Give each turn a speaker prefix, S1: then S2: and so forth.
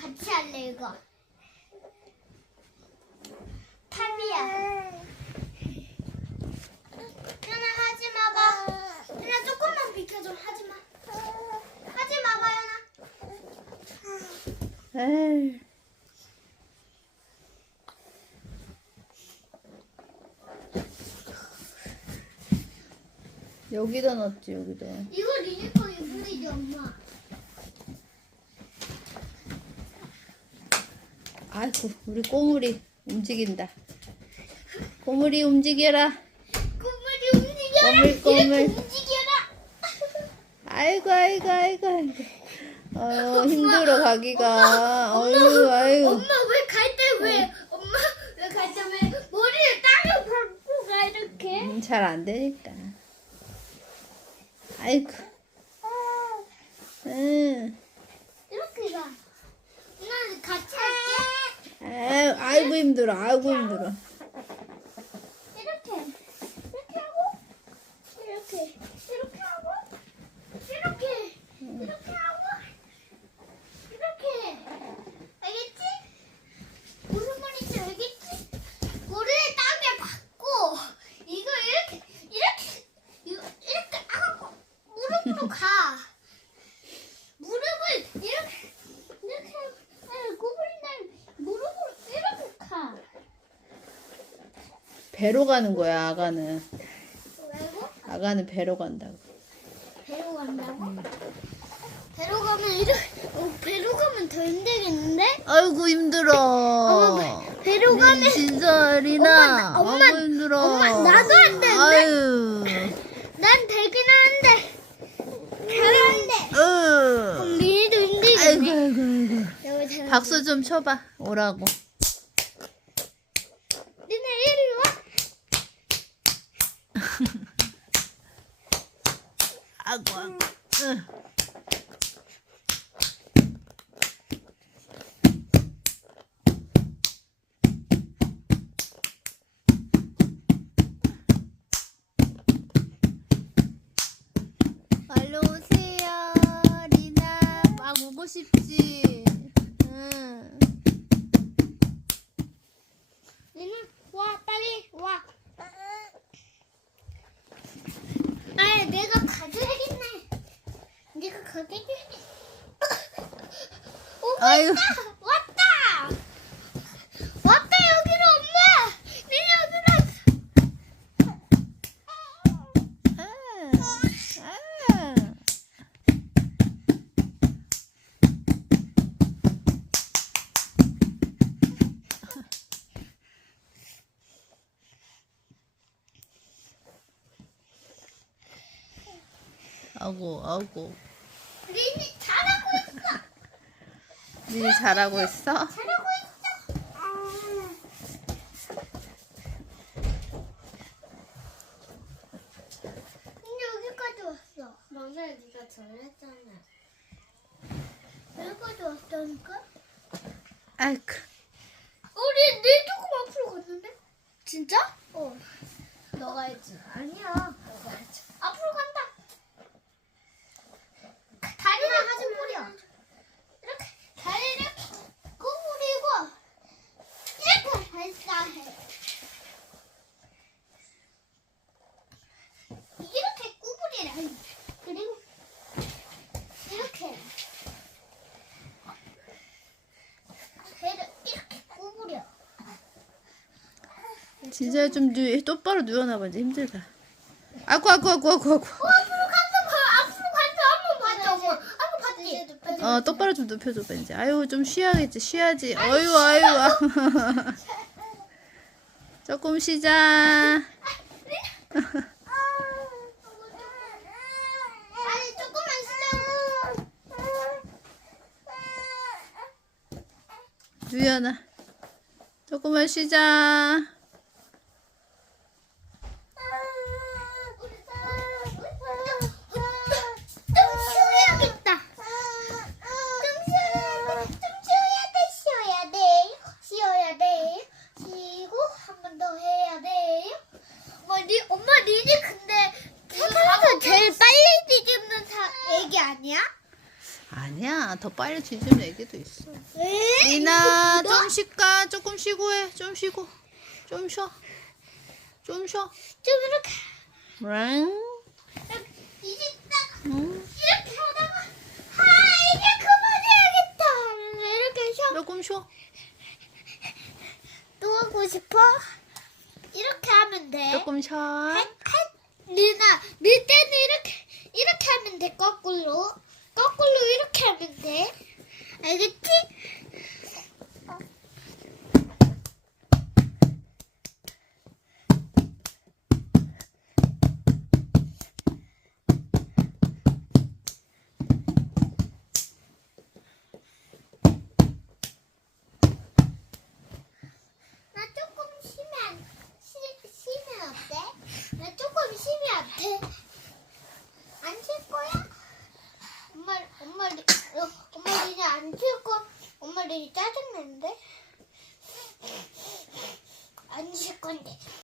S1: 같이 할래 이거. 탑이야. 현아 하지 마봐. 현아 조금만 비켜줘. 하지 마. 하지 마봐 현아.
S2: 에이. 여기다 넣었지 여기다.
S1: 이거 리니 거에 물이지 엄마.
S2: 아이고 우리 꼬물이 움직인다. 꼬물이 움직여라.
S1: 꼬물이 움직여라.
S2: 꼬물, 꼬물.
S1: 움직여라.
S2: 아이고 아이고 아이고 아이고. 어 힘들어 가기가. 어유 아유.
S1: 엄마 왜 갈 때 왜? 엄마 왜 갈 때 왜 머리를 따로 밟고 가 이렇게?
S2: 음, 잘안 되니까. 아이고. 응.
S1: 이렇게 가. 나 같이 할게.
S2: 아유, 아이고 힘들어. 아이고 힘들어.
S1: 이렇게 이렇게 하고 이렇게 이렇게 하고 이렇게 이렇게 하고 이렇게 알겠지? 무슨 말인지 알겠지? 물을 땅에 받고 이거 이렇게 이렇게 이거 이렇게 하고 무릎으로 가 무릎을 이렇게 이렇게 아니 구부린 다음에 무릎으로 이렇게 가
S2: 배로 가는 거야, 아가는.
S1: 왜고?
S2: 아가는 배로 간다고.
S1: 배로 간다고? 배로 가면 이렇게 어, 배로 가면 더 힘들겠는데?
S2: 아이고 힘들어.
S1: 엄마, 배로 가면
S2: 진짜 리나.
S1: 엄마, 엄마,
S2: 아이고 힘들어.
S1: 엄마, 나도 안 되는데? 난 되긴 하는데 잘하는데
S2: 으.
S1: 리니도
S2: 아이고
S1: 힘들겠네
S2: 아이고 아이고.
S1: 잘하는데.
S2: 박수 좀 쳐봐. 오라고.
S1: 리나 이리 와
S2: 아이고 아이고. 으. 빨리 오세요, 리나. 막 오고 싶지. 응.
S1: 리나 와 빨리 와 아니 내가 가져야겠네 내가 가져야겠네 오고
S2: 아유.
S1: 왔다 왔다 여기로 엄마 여기로
S2: 아, 아. 아고 아고
S1: 리니 잘하고 있어
S2: 니 잘하고 있어?
S1: 잘하고 있어 근데 여기까지 왔어 맞아 네가 잘했잖아 여기까지 왔다니까
S2: 아이고
S1: 우리 내 조금 앞으로 갔는데? 진짜? 어. 너가 했지. 아니야. 너가 했지. 앞으로 간다. 다리를 하지 뿌려. 이렇게 다리를 구부리고 이렇게 발사해. 이렇게 구부리라. 그리고 이렇게. 배를 이렇게 구부려.
S2: 진짜 좀 누, 똑바로 이제 힘들다 아고
S1: 어, 앞으로 간다 봐. 앞으로 간다. 한번 봤죠. 엄마. 한번 봤지.
S2: 어 똑바로 좀 눕혀줘봐 이제 아유 좀 쉬어야겠지 쉬어야지 어유 아유 아. 조금 쉬자
S1: 아니 조금만 쉬자.
S2: 유연아 조금만 쉬자
S1: 좀 쉬어야겠다. 좀 쉬어야 돼. 좀 쉬어야 돼. 쉬어야 돼. 쉬어야 돼. 쉬고 한 번 더 해야 돼. 엄마 리 엄마 리니 근데 세상에서 제일 빨리 뒤집는 사 애기
S2: 아니야? 더 빨리 짖는 애기도 있어. 리나 좀 쉴까? 조금 쉬고 해. 좀 쉬고. 좀 쉬어. 좀 쉬어.
S1: 좀 이렇게
S2: 랑.
S1: 이제 딱
S2: 응.
S1: 이렇게 하다가 아 이제 그만해야겠다 이렇게 쉬어
S2: 조금 쉬어.
S1: 또 하고 싶어? 이렇게 하면 돼
S2: 조금 쉬어.
S1: 한, 한, 리나 밀 때는 이렇게 이렇게 하면 돼 거꾸로 거꾸로 이렇게 하면 돼 알겠지? 나 조금 쉬면 쉬, 쉬면 어때? 나 조금 쉬면 어때? 안 쉴 거야? 엄마 엄마 리- 어, 엄마 이제 안쉴 거. 엄마 리 짜증 내는데? 안쉴 건데.